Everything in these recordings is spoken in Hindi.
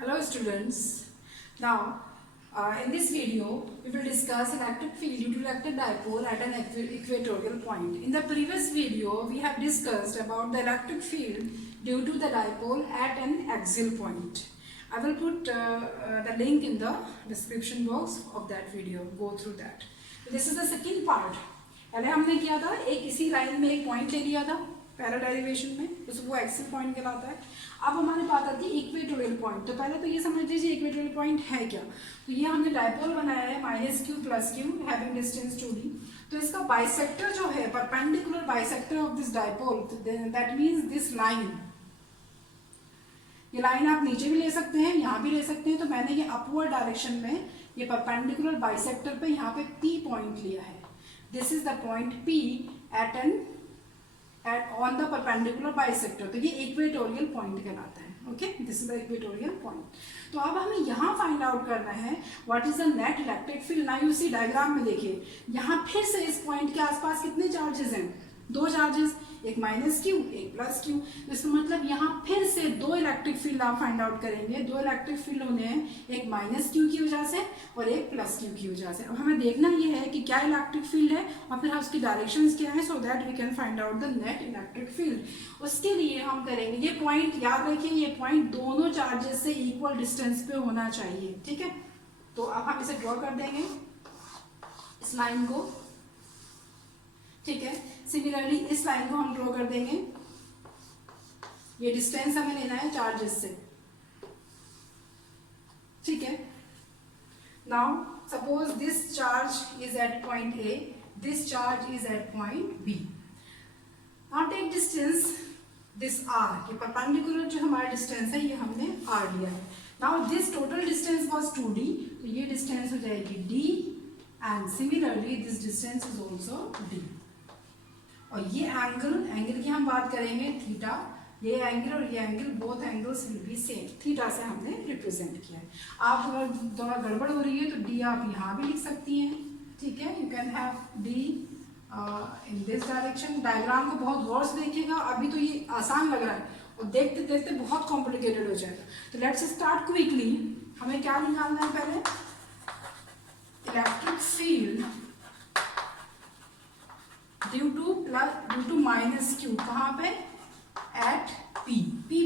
Hello students. Now in this video we will discuss electric field due to electric dipole at an equatorial point. In the previous video we have discussed about the electric field due to the dipole at an axial point. I will put the link in the description box of that video. Go through that. So this is the second part. पहले हमने किया था एक इसी लाइन में एक पॉइंट ले लिया था पैरा डेरिवेशन में, तो वो एक्सियल पॉइंट कहलाता है। अब हमारे बात आती है इक्वेटोरियल पॉइंट। तो पहले तो ये समझ लीजिए इक्वेटोरियल पॉइंट है क्या। तो ये हमने डायपोल बनाया है -q + q having distance 2d। तो इसका बाइसेक्टर जो है perpendicular bisector of this dipole, that means this line. ये लाइन आप नीचे भी ले सकते हैं, यहाँ भी ले सकते हैं। तो मैंने ये अपवर्ड डायरेक्शन में ये परपेंडिकुलर बाइसेक्टर पे यहाँ पे P पॉइंट लिया है। This is the point P at on the perpendicular bisector। तो ये इक्वेटोरियल पॉइंट कहलाता है। Okay, this is the equatorial point. तो अब हमें यहाँ फाइंड आउट करना है what is the net electric field. Now you see diagram में देखिए, यहाँ फिर से इस पॉइंट के आसपास कितने चार्जेस हैं? दो चार्जेस, एक -q एक +q। इसका मतलब यहाँ फिर से दो इलेक्ट्रिक फील्ड आप फाइंड आउट करेंगे। दो इलेक्ट्रिक फील्ड होने हैं, एक -q की वजह से और एक +q की वजह से। अब हमें देखना ये है कि क्या इलेक्ट्रिक फील्ड है और फिर उसकी डायरेक्शंस क्या है, so that we can find out the net electric field. उसके लिए हम करेंगे, ये पॉइंट याद रखिए, ये पॉइंट दोनों चार्जेस से इक्वल डिस्टेंस पे होना चाहिए। ठीक है, तो अब हम इसे ड्रॉ कर देंगे इस लाइन को। ठीक है, सिमिलरली इस लाइन को हम ड्रॉ कर देंगे। ये डिस्टेंस हमें लेना है चार्जेस से। ठीक है, now suppose this charge is at point A, this charge is at point B. Now take distance this r, ये परपेंडिकुलर जो हमारा डिस्टेंस है ये हमने r लिया है। Now this total distance was 2d, तो ये डिस्टेंस हो जाएगी d and similarly this distance is also d। और ये एंगल की हम बात करेंगे थीटा। ये एंगल और ये angle, both angles will be same. Theta से हमने रिप्रेजेंट किया है। आप अगर थोड़ा गड़बड़ हो रही है तो डी आप यहाँ भी लिख सकती हैं। ठीक है, you can have D in this direction. Diagram को बहुत गौर से देखिएगा, अभी तो ये आसान लग रहा है और देखते देखते बहुत कॉम्प्लिकेटेड हो जाएगा। तो लेट्स स्टार्ट क्विकली। हमें क्या निकालना है पहले? Electric field due to -q, कहाँ पे? एट P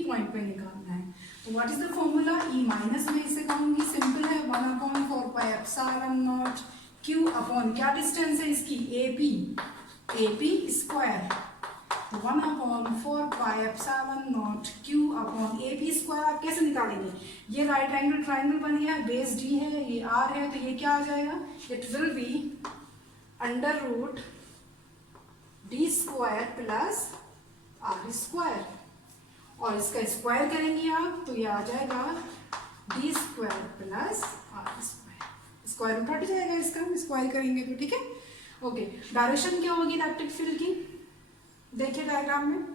पॉइंट पे निकालना है। तो what is the formula? E minus में इसे कहूंगी, सिंपल है, 1/4πε0 q अपॉन क्या डिस्टेंस है इसकी? AP square. 1/4πε0 q upon AP square. आप कैसे निकालेंगे? ये राइट एंगल ट्राइंगल बनी है, बेस D है, ये R है, तो ये क्या आ जाएगा? It will B √d² plus r square. और इसका स्क्वायर करेंगे आप तो ये आ जाएगा d² plus r square. Square root हट जाएगा इसका, स्क्वायर करेंगे तो। ठीक है, ओके। डायरेक्शन क्या होगी इलेक्ट्रिक फील्ड की? देखिए डायग्राम में,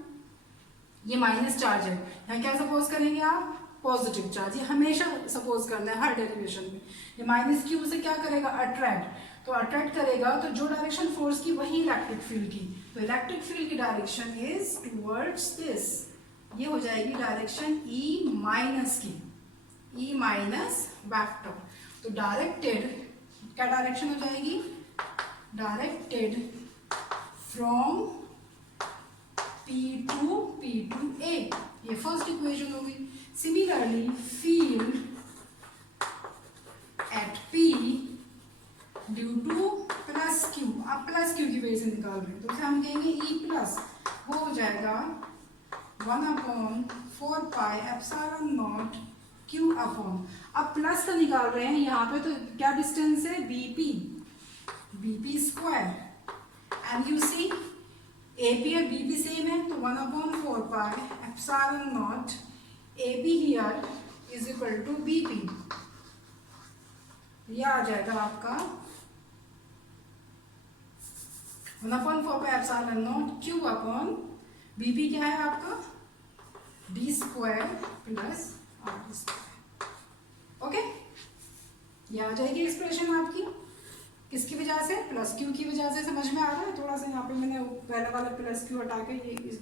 ये माइनस चार्ज है, यहाँ क्या सपोज करेंगे आप? Positive charge. ये हमेशा सपोज करना है हर डेरिवेशन में। ये -q से क्या करेगा? अट्रैक्ट। तो अट्रैक्ट करेगा तो जो डायरेक्शन फोर्स की वही इलेक्ट्रिक फील्ड की। तो इलेक्ट्रिक फील्ड की डायरेक्शन इज टुवर्ड्स दिस। ये हो जाएगी डायरेक्शन E माइनस की, E माइनस वेक्टर। तो डायरेक्टेड क्या डायरेक्शन हो जाएगी? Directed from P to A। ये फर्स्ट इक्वेशन होगी। Similarly field at P due to +q, आप +q की वजह से निकाल रहे हैं तो उसे हम कहेंगे E प्लस। वो हो जाएगा 1/4πε0 q अपॉन, अब प्लस का निकाल रहे हैं यहाँ पे, तो क्या डिस्टेंस है? BP square. And you see AP और BP सेम है, तो 1/4πε0 AP here is equal to BP। ये आ जाएगा आपका 1/4πε0 q अपॉन BP क्या है आपका? d² plus r²। ओके, ये आ जाएगी एक्सप्रेशन आपकी। किसकी वजह से? +q की वजह से। समझ में आ रहा है? थोड़ा सा यहाँ पे मैंने पहले वाला +q हटा के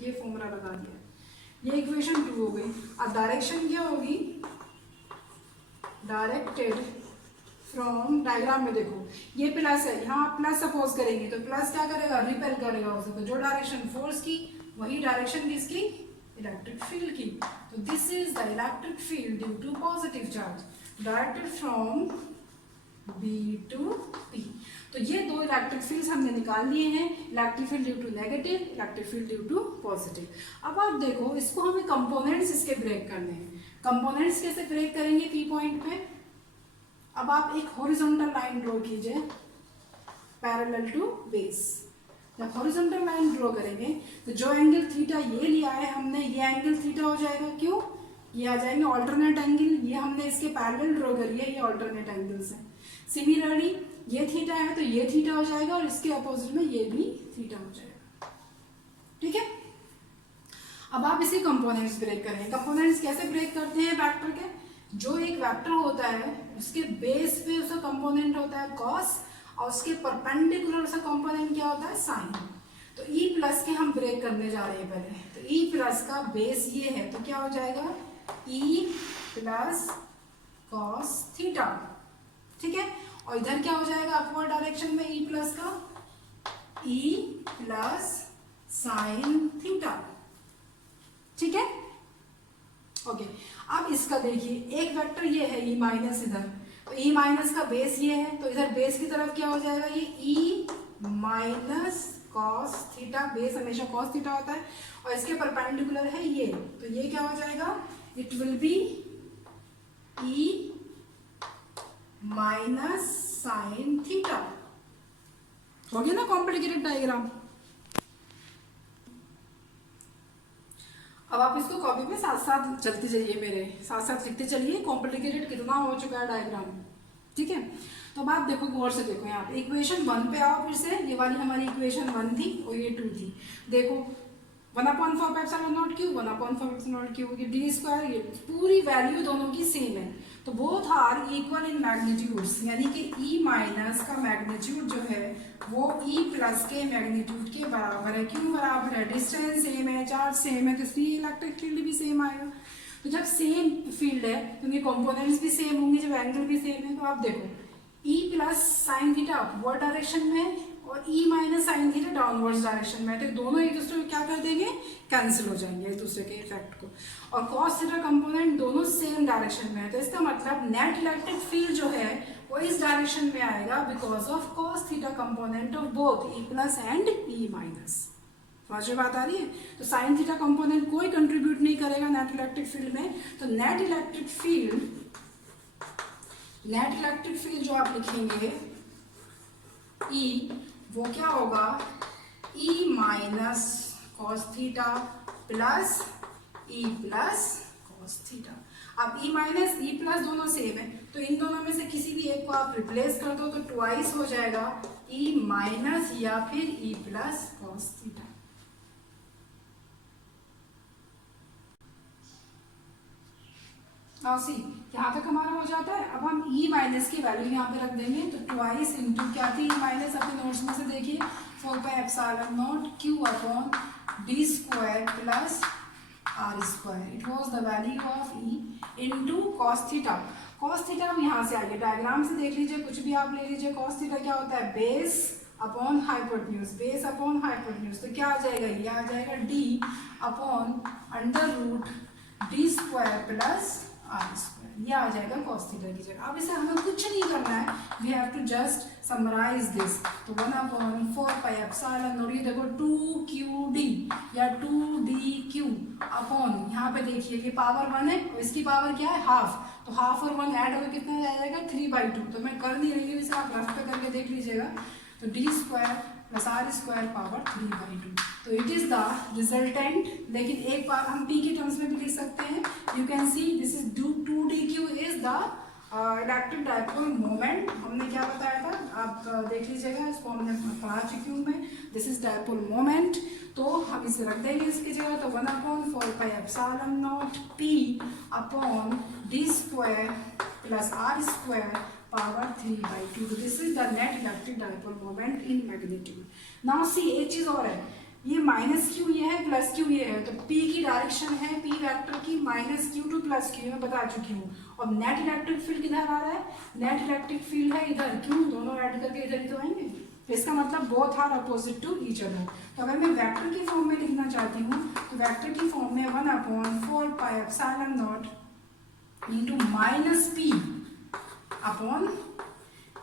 ये फॉर्मूला लगा दिया। ये इक्वेशन 2 हो गई। अब डायरेक्शन क्या होगी? डायरेक्टेड फ्रॉम, डायग्राम में देखो ये प्लस है, यहाँ प्लस सपोज करेंगे तो प्लस क्या करेगा, रिपेल करेगा उसे, तो जो डायरेक्शन फोर्स की वही डायरेक्शन किसकी, इलेक्ट्रिक फील्ड की। तो this is the electric field due to positive charge directed from B to P. तो ये दो इलेक्ट्रिक फील्ड्स हमने निकाल लिए हैं, electric field due to negative, electric field due to positive. अब आप देखो इसको हमें कंपोनेंट्स इसके ब्रेक करने हैं। कंपोनेंट्स कैसे ब्रेक करेंगे पी पॉइंट पे, अब आप एक हॉरिजॉन्टल लाइन ड्रॉ कीजिए पैरेलल टू बेस। जब हॉरिजॉन्टल लाइन ड्रॉ करेंगे तो जो एंगल थीटा ये लिया है हमने, ये एंगल थीटा हो जाएगा, क्यों, ये आ जाएंगे ऑल्टरनेट एंगल, ये हमने इसके पैरेलल ड्रॉ करी है, ये ऑल्टरनेट एंगल्स हैं। सिमिलरली ये थीटा है तो ये थीटा हो जाएगा और इसके अपोजिट में ये भी थीटा हो जाएगा, ठीक है। अब आप इसे कंपोनेंट्स ब्रेक करेंगे। कंपोनेंट्स कैसे ब्रेक करते हैं वेक्टर के, जो एक वेक्टर होता है उसके बेस पे उसका कंपोनेंट होता है कॉस और उसके परपेंडिकुलर उसका कंपोनेंट क्या होता है, साइन। तो ई प्लस के हम ब्रेक करने जा रहे हैं पहले। तो ई प्लस का बेस ये है तो क्या हो जाएगा, ई प्लस कॉस थीटा, ठीक है। और इधर क्या हो जाएगा अपवर्ड डायरेक्शन में ई प्लस का, ई प्लस साइन थीटा, ठीक है, ओके। अब इसका देखिए एक वेक्टर ये है ई माइनस, इधर तो ई माइनस का बेस ये है तो इधर बेस की तरफ क्या हो जाएगा, ये ई माइनस कॉस थीटा, बेस हमेशा कॉस थीटा होता है और इसके परपेंडिकुलर है ये, तो ये क्या हो जाएगा, it will be E minus sine theta. हो गया ना कॉम्प्लिकेटेड डायग्राम। अब आप इसको कॉपी पे साथ साथ चलते चलिए, मेरे साथ साथ लिखते चलिए कॉम्प्लिकेटेड कितना हो चुका है डायग्राम, ठीक है। तो अब आप देखो गौर से देखो, यहाँ पे इक्वेशन 1 पे आओ फिर से, ये वाली हमारी इक्वेशन 1 थी और ये 2 थी। देखो 1/4 epsilon naught Q, 1/4 epsilon naught Q, ये डी स्क्वायर, ये पूरी वैल्यू दोनों की सेम है। तो both are equal in magnitudes, यानी कि ई माइनस का मैग्नीट्यूड जो है वो ई प्लस के मैग्नीट्यूड के बराबर है। क्यों बराबर है, डिस्टेंस सेम है, चार्ज सेम है, तो इसलिए इलेक्ट्रिक फील्ड भी सेम आएगा। तो जब सेम फील्ड है क्योंकि कंपोनेंट्स भी सेम होंगे, जब एंगल भी सेम है, तो आप देखो E plus sine theta upward direction में और E minus sine theta downward direction में, तो दोनों एक दूसरे को क्या कर देंगे, कैंसिल हो जाएंगे एक दूसरे के इफेक्ट को। और कॉस थीटा कंपोनेंट दोनों सेम डायरेक्शन में है, तो इसका मतलब नेट इलेक्ट्रिक फील्ड जो है वो इस डायरेक्शन में आएगा because of cos theta component of both E plus and E minus. समझ में बात आ रही है। तो साइन थीटा कंपोनेंट कोई कंट्रीब्यूट नहीं करेगा नेट इलेक्ट्रिक फील्ड में। तो नेट इलेक्ट्रिक फील्ड जो आप लिखेंगे ई, वो क्या होगा, E minus cos theta plus E plus cos theta. अब ई माइनस ई प्लस दोनों सेम है, तो इन दोनों में से किसी भी एक को आप रिप्लेस कर दो तो ट्वाइस हो जाएगा ई माइनस या फिर ई प्लस कॉस थीटा। सी यहाँ तक हमारा हो जाता है। अब हम ई माइनस की वैल्यू यहाँ पे रख देंगे, तो ट्वाइस इंटू क्या थी ई माइनस, अपने नोट्स में से देखिए 4πε0 q upon D square plus R square, it was the value of E into cos theta. Cos theta हम यहाँ से आइए डायग्राम से देख लीजिए, कुछ भी आप ले लीजिए। कॉस थीटा क्या होता है, base upon hypotenuse, base upon hypotenuse, तो क्या आ जाएगा, ये आ जाएगा D upon under root D square plus R square, ये आ जाएगा कॉस थीटा की जगह। अब इसे हमें कुछ नहीं करना है, we have to just summarise this. तो 1/4πε, और ये देखो 2qd या 2dq अपॉन, यहाँ पे देखिए ये पावर 1 है और इसकी पावर क्या है, हाफ, तो हाफ और 1 ऐड होकर कितना आ जाएगा 3/2। तो मैं कर नहीं रही हूँ, इसे आप रफ पे करके देख लीजिएगा। तो D square plus R square power 3/2, तो इट इज द रिजल्टेंट। लेकिन एक बार हम पी के टर्म्स में भी लिख सकते हैं, you can see this is 2dq is the electric dipole moment. हमने क्या बताया था, आप देख लीजिएगा, इसको हमने पढ़ा चुकी हूँ मैं। दिस इज डायपोल मोमेंट, तो हम इसे रख देंगे इसकी जगह। तो 1/4πε0 p upon D square plus R square power 3/2। This is the net electric dipole moment in magnitude. Now see एक चीज और है, ये माइनस क्यू ये है, प्लस क्यू ये है, तो P की डायरेक्शन है P वेक्टर की minus Q two plus Q, मैं बता चुकी हूँ। और नेट इलेक्ट्रिक फील्ड किधर आ रहा है, नेट इलेक्ट्रिक फील्ड है इधर, क्यों, दोनों ऐड करके इधर ही तो आएंगे, इसका मतलब both are opposite to each other. तो अगर मैं वेक्टर की फॉर्म में लिखना चाहती हूँ तो वेक्टर की फॉर्म में 1/4πε0 into minus P upon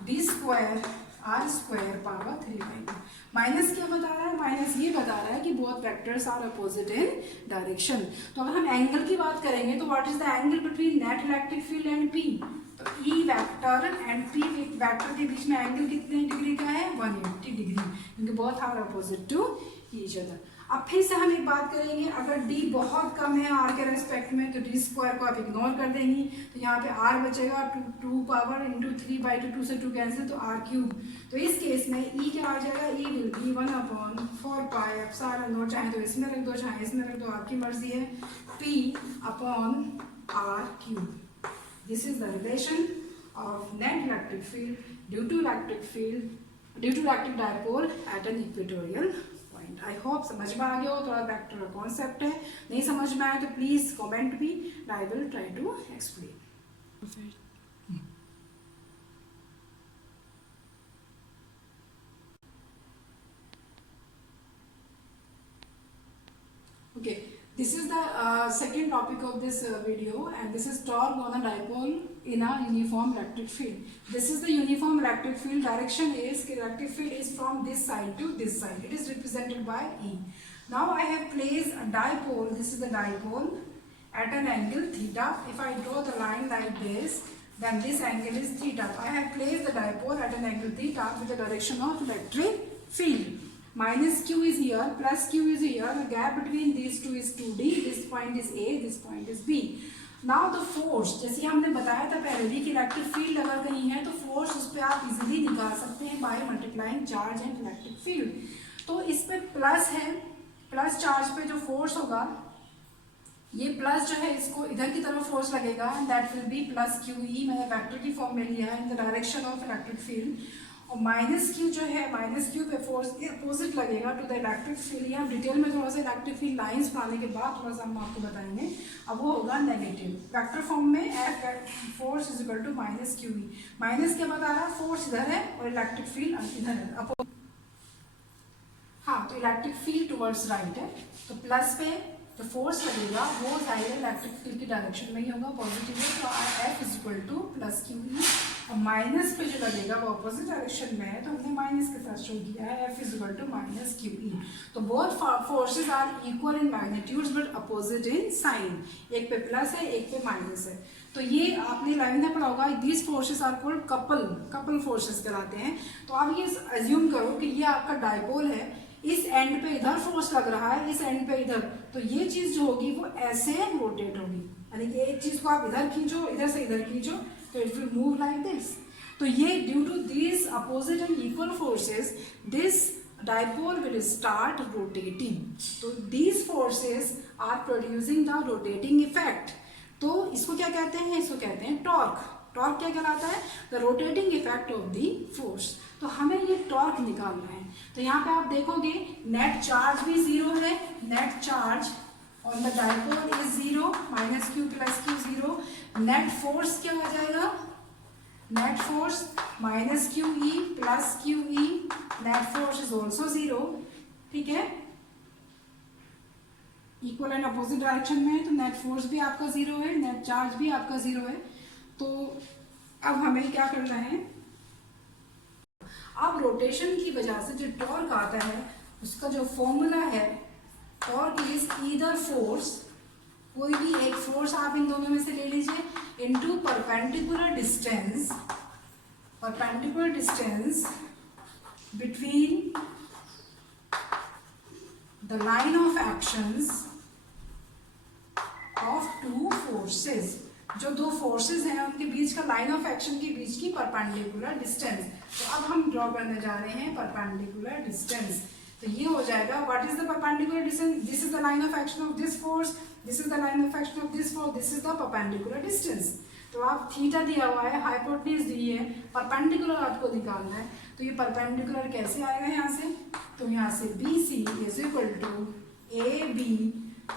D square R square power 3/2। Minus क्या बता रहा है, माइनस ये बता रहा है कि both vectors are opposite in direction. तो अगर हम एंगल की बात करेंगे तो what is the angle between net electric field and P, तो E vector and P vector के बीच में एंगल कितने डिग्री का है, 180 डिग्री, क्योंकि both are opposite to each other. अब फिर से हम एक बात करेंगे, अगर d बहुत कम है r के रेस्पेक्ट में तो d स्क्वायर को आप इग्नोर कर देंगी, तो यहाँ पे r बचेगा 2 पावर इंटू 3/2, 2 से 2 कैंसिल तो r क्यूब। तो इस केस में e क्या आ जाएगा, e विल बी 1/4πε0, चाहे तो इसमें रख दो चाहे इसमें रख दो, आपकी मर्जी है, p upon r cube. This is the relation of net electric field due to electric dipole at an equatorial. I hope समझ में आ गया हो, थोड़ा वेक्टर का कॉन्सेप्ट है, नहीं समझ में आया तो please comment me, I will try to explain. Okay, this is the second topic of this video, and this is torque on a dipole in a uniform electric field. This is the uniform electric field. Direction is electric field is from this side to this side. It is represented by E. Now I have placed a dipole. This is the dipole at an angle theta. If I draw the line like this, then this angle is theta. I have placed the dipole at an angle theta with the direction of electric field. Minus q is here, plus q is here. The gap between these two is 2d. This point is A, this point is B. Now the force, जैसे हमने बताया था पहले भी कि इलेक्ट्रिक फील्ड अगर कहीं है तो फोर्स उस पर आप इजीली निकाल सकते हैं by multiplying charge and electric field. तो इस पे प्लस है, प्लस चार्ज पे जो फोर्स होगा, ये प्लस जो है इसको इधर की तरफ फोर्स लगेगा, and that will be plus Q E, मैंने वेक्टर की फॉर्म में लिया है in the direction of electric field. और माइनस क्यू जो है, माइनस क्यू पे फोर्स अपोजिट लगेगा टू द इलेक्ट्रिक फील्ड। ये हम डिटेल में थोड़ा सा इलेक्ट्रिक फील्ड लाइंस बनाने के बाद थोड़ा सा हम आपको बताएंगे। अब वो होगा नेगेटिव वेक्टर फॉर्म में, F force is equal to minus Q E. Minus क्या बता रहा है, फोर्स इधर है और इलेक्ट्रिक फील्ड इधर है, हाँ, तो इलेक्ट्रिक फील्ड टुवर्ड्स राइट है, तो प्लस पे जो फोर्स लगेगा वो साइड इलेक्ट्रिक फील्ड की डायरेक्शन में ही होगा, पॉजिटिव है, तो F is equal two plus Q E. और माइनस पे जो लगेगा वो अपोजिट डायरेक्शन में है, तो हमने माइनस के साथ शो किया है, F is equal to minus Q E. तो both forces are equal in magnitudes but opposite in sign, एक पे प्लस है एक पे माइनस है। तो ये आपने लाइन में पढ़ा होगा, these forces are called couple forces कहलाते हैं। तो आप ये अज्यूम करो कि ये आपका डायपोल है, इस एंड पे इधर फोर्स लग रहा है, इस एंड पे इधर, तो ये चीज जो होगी वो ऐसे रोटेट होगी, यानी कि एक चीज को आप इधर खींचो, इधर से इधर खींचो, तो it will move like this. तो ये due to this opposite and equal forces this dipole will start rotating. तो these forces are producing the rotating effect. तो इसको क्या कहते हैं, इसको कहते हैं टॉर्क। टॉर्क क्या कहलाता है, the rotating effect of the force. तो हमें ये टॉर्क निकालना है। तो यहाँ पे आप देखोगे नेट चार्ज भी जीरो है, net charge on the dipole is zero, minus Q plus Q zero. Net force क्या आ जाएगा, net force minus Q E plus Q E, net force is also zero, ठीक है, इक्वल एंड अपोजिट डायरेक्शन में है, तो नेट फोर्स भी आपका जीरो है, नेट चार्ज भी आपका जीरो है। तो अब हमें क्या करना है, अब रोटेशन की वजह से जो टॉर्क आता है उसका जो फॉर्मूला है, टॉर्क इज ईदर फोर्स, कोई भी एक फोर्स आप इन दोनों में से ले लीजिए, into perpendicular distance between the line of actions of two forces. जो दो फोर्सेस हैं उनके बीच का लाइन ऑफ एक्शन के बीच की परपेंडिकुलर डिस्टेंस। तो अब हम ड्रॉ करने जा रहे हैं परपेंडिकुलर डिस्टेंस। तो ये हो जाएगा, what is the perpendicular distance, this is the line of action of this force, this is the line of action of this force, this is the perpendicular distance. तो आप थीटा दिया हुआ है, हाइपोटेन्यूज दी है, परपेंडिकुलर आपको निकालना है, तो ये परपेंडिकुलर कैसे आएगा यहाँ से, तो यहाँ से B C is equal to A B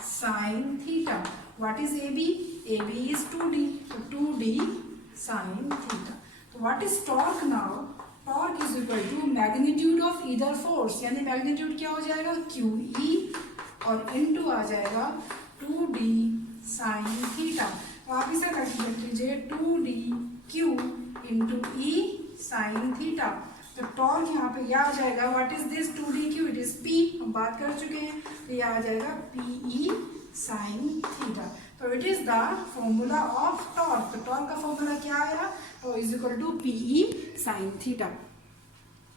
sine theta. What is A B? A B is 2d, तो 2d साइन थीटा. तो what is torque now? Torque is equal to magnitude of either force, यानी मैग्नीट्यूड क्या हो जाएगा, क्यू ई, और इनटू आ जाएगा 2d साइन थीटा. तो आप इसे कैलकुलेट कीजिए, 2d क्यू इंटू ई साइन थीटा. तो टॉर्क यहाँ पे यह आ जाएगा, what is this 2d Q, it is p, हम बात कर चुके हैं, तो यह आ जाएगा pe साइन थीटा. तो it is the formula of torque. तो टॉर्क का फॉर्मूला क्या आया, तो is equal to pe sine theta.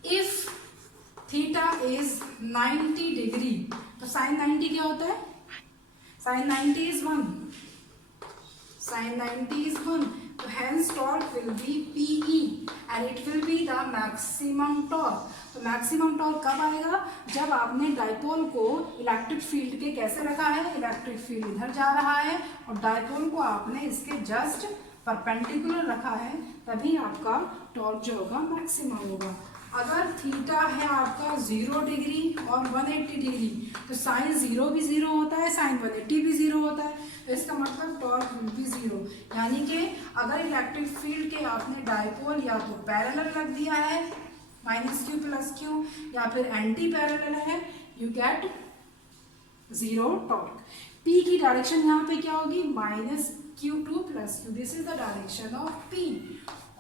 If theta is 90 degree, तो साइन 90 क्या होता है, sine 90 is 1, sin 90 is 1. So hence torque will be PE and it will be the maximum torque. तो मैक्सिमम टॉर्क कब आएगा, जब आपने डाइपोल को इलेक्ट्रिक फील्ड के कैसे रखा है, इलेक्ट्रिक फील्ड इधर जा रहा है और डाइपोल को आपने इसके जस्ट परपेंडिकुलर रखा है, तभी आपका टॉर्क जो होगा मैक्सिमम होगा. अगर थीटा है आपका 0 डिग्री और 180 डिग्री, तो साइन 0 भी 0 होता है, साइन 180 भी 0 होता है, तो इसका मतलब टॉर्क विल बी 0. यानी कि अगर इलेक्ट्रिक फील्ड के आपने डाइपोल या तो पैरेलल रख दिया है -q + q, या फिर एंटी पैरेलल है, यू गेट 0 टॉर्क. p की डायरेक्शन यहाँ पे क्या होगी, -q2 + q. This is the direction of p.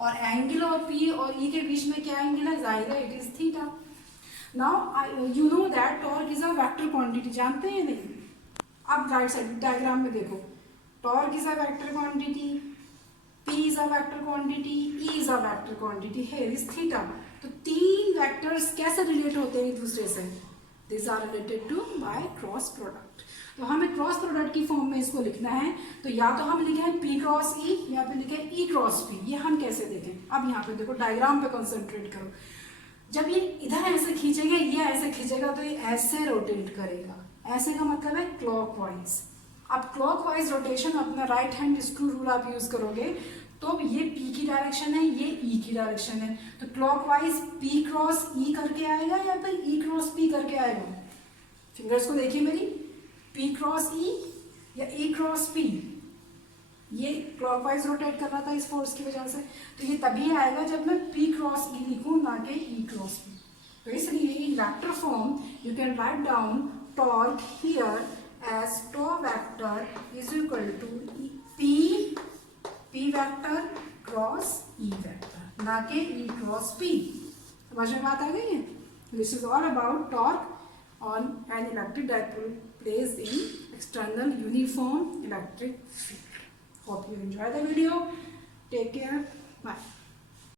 और एंगल ऑफ p और e के बीच में क्या एंगल है, जाहिर है it is theta. Now you know that torque is a vector quantity, जानते हैं नहीं? अब राइट साइड डायग्राम में देखो, torque is a vector quantity, p is a vector quantity, e is a vector quantity, here is theta. तो तीन वेक्टर्स कैसे रिलेट होते हैं एक दूसरे से, this are related to by cross product. तो हमें क्रॉस प्रोडक्ट की फॉर्म में इसको लिखना है, तो या तो हम लिखें p क्रॉस e या फिर लिखें e क्रॉस p. ये हम कैसे देखें, अब यहाँ पे देखो डायग्राम पे कंसंट्रेट करो. जब ये इधर ऐसे खींचेंगे, ये ऐसे खींचेगा, तो ये ऐसे रोटेट करेगा. ऐसे का मतलब है क्लॉकवाइज. अब क्लॉकवाइज रोटेशन अपना राइट हैंड स्क्रू रूल आप यूज करोगे, तो ये p की डायरेक्शन है, ये e की डायरेक्शन है, तो क्लॉकवाइज p क्रॉस e करके आएगा या फिर e क्रॉस p करके आएगा. फिंगर्स को देखिए मेरी, p क्रॉस e या e क्रॉस p. ये क्लॉकवाइज रोटेट कर रहा था इस फोर्स की वजह से, तो ये तभी आएगा जब मैं p क्रॉस e लिखूं, ना कि e क्रॉस p. तो इसलिए in vector form you can write down torque here as tau vector is equal to p vector cross e vector, ना कि e क्रॉस p. समझ में बात आ गई है? This is all about torque on an electric dipole placed in external uniform electric field. Hope you enjoy the video. Take care. Bye.